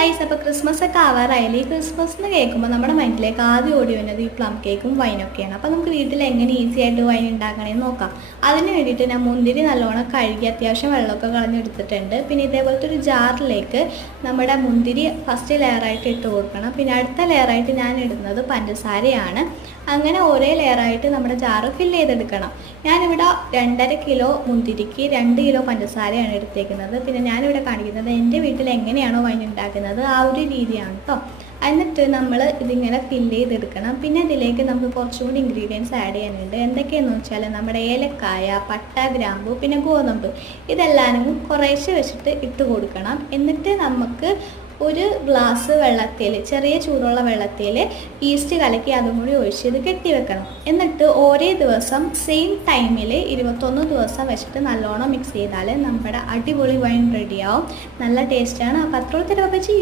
Guys, അപ്പോൾ Christmas ഒക്കെ ആവാറായാലും ഈ ക്രിസ്മസ് എന്ന് കേൾക്കുമ്പോൾ നമ്മുടെ മൈൻഡിലേക്ക് ആദ്യം ഓടി വരുന്നത് ഈ പ്ലം കേക്കും വൈനൊക്കെയാണ്. അപ്പോൾ നമുക്ക് വീട്ടിൽ എങ്ങനെ ഈസി ആയിട്ട് വൈൻ ഉണ്ടാക്കണമെന്ന് നോക്കാം. അതിന് വേണ്ടിയിട്ട് ഞാൻ മുന്തിരി നല്ലോണം കഴുകി അത്യാവശ്യം വെള്ളമൊക്കെ കളഞ്ഞെടുത്തിട്ടുണ്ട്. പിന്നെ ഇതേപോലത്തെ ഒരു ജാറിലേക്ക് നമ്മുടെ മുന്തിരി ഫസ്റ്റ് ലെയറായിട്ട് ഇട്ട് കൊടുക്കണം. പിന്നെ അടുത്ത ലെയറായിട്ട് ഞാൻ ഇടുന്നത് പഞ്ചസാരയാണ്. അങ്ങനെ ഒരേ ലെയറായിട്ട് നമ്മുടെ ജാറ് ഫില്ല് ചെയ്തെടുക്കണം. ഞാനിവിടെ 2.5 കിലോ മുന്തിരിക്ക് 2 കിലോ പഞ്ചസാരയാണ് എടുത്തേക്കുന്നത്. പിന്നെ ഞാനിവിടെ കാണിക്കുന്നത് എൻ്റെ വീട്ടിൽ എങ്ങനെയാണോ വൈൻ ഉണ്ടാക്കുന്നത് ആ ഒരു രീതിയാണ് കേട്ടോ. എന്നിട്ട് നമ്മൾ ഇതിങ്ങനെ ഫില്ല് ചെയ്തെടുക്കണം. പിന്നെ ഇതിലേക്ക് നമുക്ക് കുറച്ചും കൂടി ഇൻഗ്രീഡിയൻസ് ആഡ് ചെയ്യാനുണ്ട്. എന്തൊക്കെയാണെന്ന് വെച്ചാൽ നമ്മുടെ ഏലക്കായ, പട്ട, ഗ്രാമ്പു, പിന്നെ ഗോതമ്പ് ഇതെല്ലാനും കുറേശ്ശെ വെച്ചിട്ട് ഇട്ട് കൊടുക്കണം. എന്നിട്ട് നമുക്ക് ഒരു ഗ്ലാസ് വെള്ളത്തിൽ, ചെറിയ ചൂടുള്ള വെള്ളത്തിൽ ഈസ്റ്റ് കലക്കി അതും കൂടി ഒഴിച്ച് ഇത് കെട്ടി വെക്കണം. എന്നിട്ട് ഒരേ ദിവസം സെയിം ടൈമിൽ 21 ദിവസം വെച്ചിട്ട് നല്ലോണം മിക്സ് ചെയ്താൽ നമ്മുടെ അടിപൊളി വൈൻ റെഡിയാവും. നല്ല ടേസ്റ്റാണ്. അപ്പോൾ അത്രയും തരവൊക്കെ ചെയ്യും.